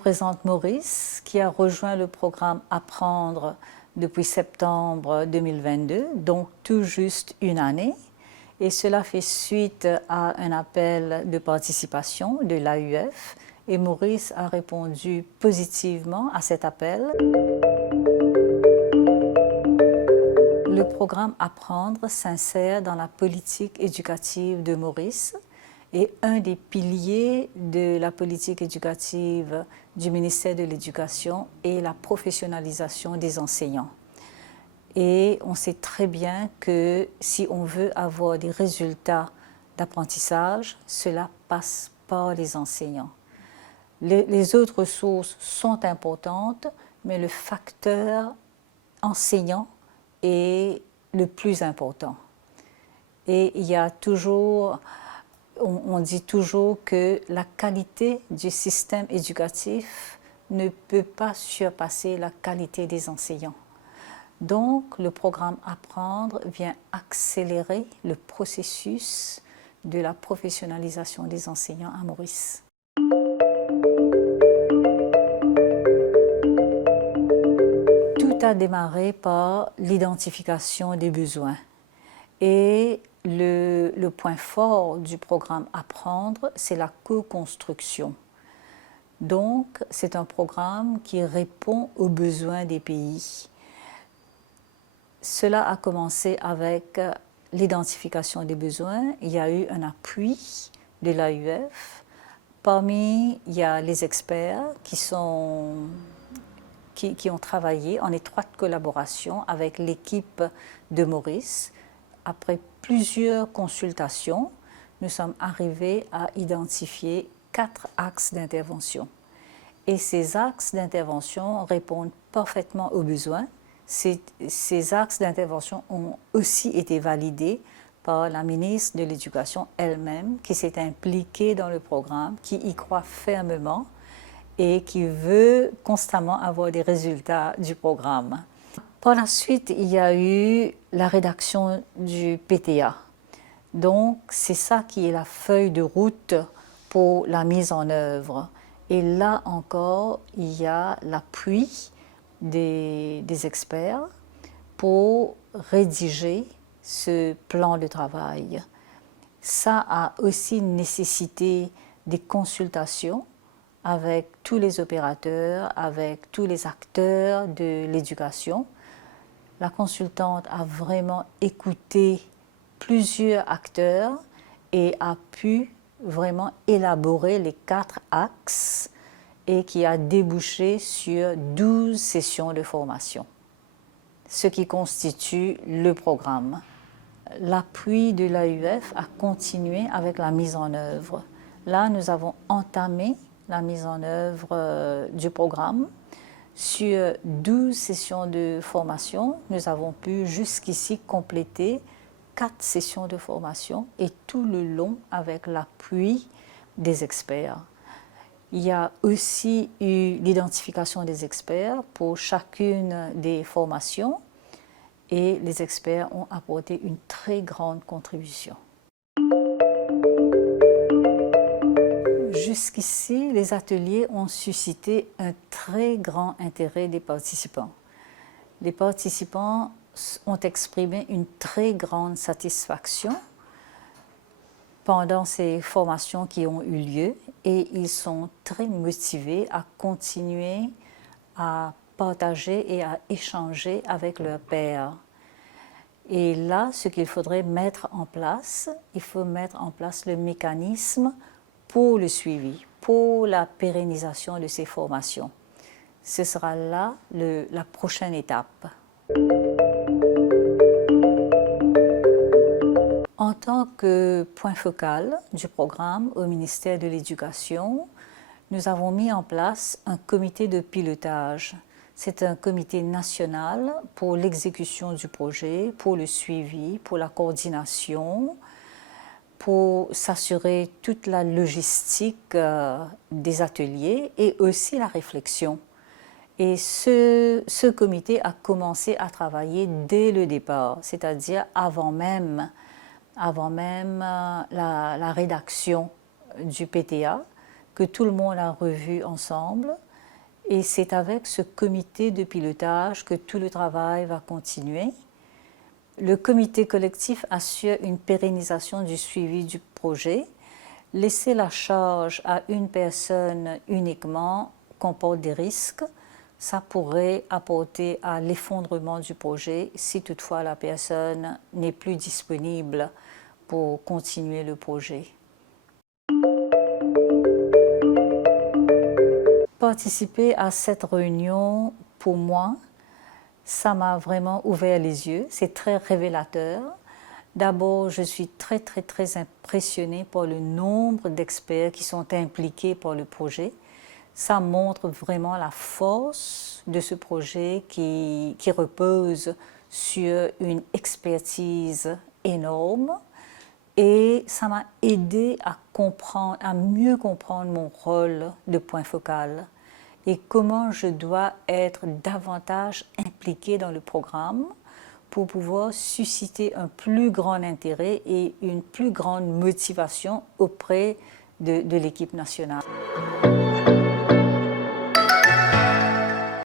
représente Maurice, qui a rejoint le programme Apprendre depuis septembre 2022, donc tout juste une année. Et cela fait suite à un appel de participation de l'AUF. Et Maurice a répondu positivement à cet appel. Le programme Apprendre s'insère dans la politique éducative de Maurice. Et un des piliers de la politique éducative du ministère de l'Éducation est la professionnalisation des enseignants. Et on sait très bien que si on veut avoir des résultats d'apprentissage, cela passe par les enseignants. Les autres ressources sont importantes, mais le facteur enseignant est le plus important. Et il y a toujours... On dit toujours que la qualité du système éducatif ne peut pas surpasser la qualité des enseignants. Donc, le programme Apprendre vient accélérer le processus de la professionnalisation des enseignants à Maurice. Tout a démarré par l'identification des besoins. Et le point fort du programme Apprendre, c'est la co-construction. Donc, c'est un programme qui répond aux besoins des pays. Cela a commencé avec l'identification des besoins. Il y a eu un appui de l'AUF. Parmi, il y a les experts qui ont travaillé en étroite collaboration avec l'équipe de Maurice. Après plusieurs consultations, nous sommes arrivés à identifier 4 axes d'intervention. Et ces axes d'intervention répondent parfaitement aux besoins. Ces axes d'intervention ont aussi été validés par la ministre de l'Éducation elle-même, qui s'est impliquée dans le programme, qui y croit fermement et qui veut constamment avoir des résultats du programme. Par la suite, il y a eu la rédaction du PTA. Donc, c'est ça qui est la feuille de route pour la mise en œuvre. Et là encore, il y a l'appui des experts pour rédiger ce plan de travail. Ça a aussi nécessité des consultations avec tous les opérateurs, avec tous les acteurs de l'éducation. La consultante a vraiment écouté plusieurs acteurs et a pu vraiment élaborer les 4 axes et qui a débouché sur 12 sessions de formation, ce qui constitue le programme. L'appui de l'AUF a continué avec la mise en œuvre. Là, nous avons entamé la mise en œuvre du programme. Sur 12 sessions de formation, nous avons pu jusqu'ici compléter 4 sessions de formation et tout le long avec l'appui des experts. Il y a aussi eu l'identification des experts pour chacune des formations et les experts ont apporté une très grande contribution. Jusqu'ici, les ateliers ont suscité un très grand intérêt des participants. Les participants ont exprimé une très grande satisfaction pendant ces formations qui ont eu lieu et ils sont très motivés à continuer à partager et à échanger avec leurs pairs. Et là, ce qu'il faudrait mettre en place, il faut mettre en place le mécanisme pour le suivi, pour la pérennisation de ces formations. Ce sera là la prochaine étape. En tant que point focal du programme au ministère de l'Éducation, nous avons mis en place un comité de pilotage. C'est un comité national pour l'exécution du projet, pour le suivi, pour la coordination, pour s'assurer toute la logistique des ateliers et aussi la réflexion. Et ce comité a commencé à travailler dès le départ, c'est-à-dire avant même la rédaction du PTA, que tout le monde a revu ensemble. Et c'est avec ce comité de pilotage que tout le travail va continuer. Le comité collectif assure une pérennisation du suivi du projet. Laisser la charge à une personne uniquement comporte des risques. Ça pourrait apporter à l'effondrement du projet si toutefois la personne n'est plus disponible pour continuer le projet. Participer à cette réunion, pour moi, ça m'a vraiment ouvert les yeux. C'est très révélateur. D'abord, je suis très impressionnée par le nombre d'experts qui sont impliqués par le projet. Ça montre vraiment la force de ce projet qui repose sur une expertise énorme. Et ça m'a aidé à comprendre, à mieux comprendre mon rôle de point focal et comment je dois être davantage impliquée dans le programme pour pouvoir susciter un plus grand intérêt et une plus grande motivation auprès de l'équipe nationale.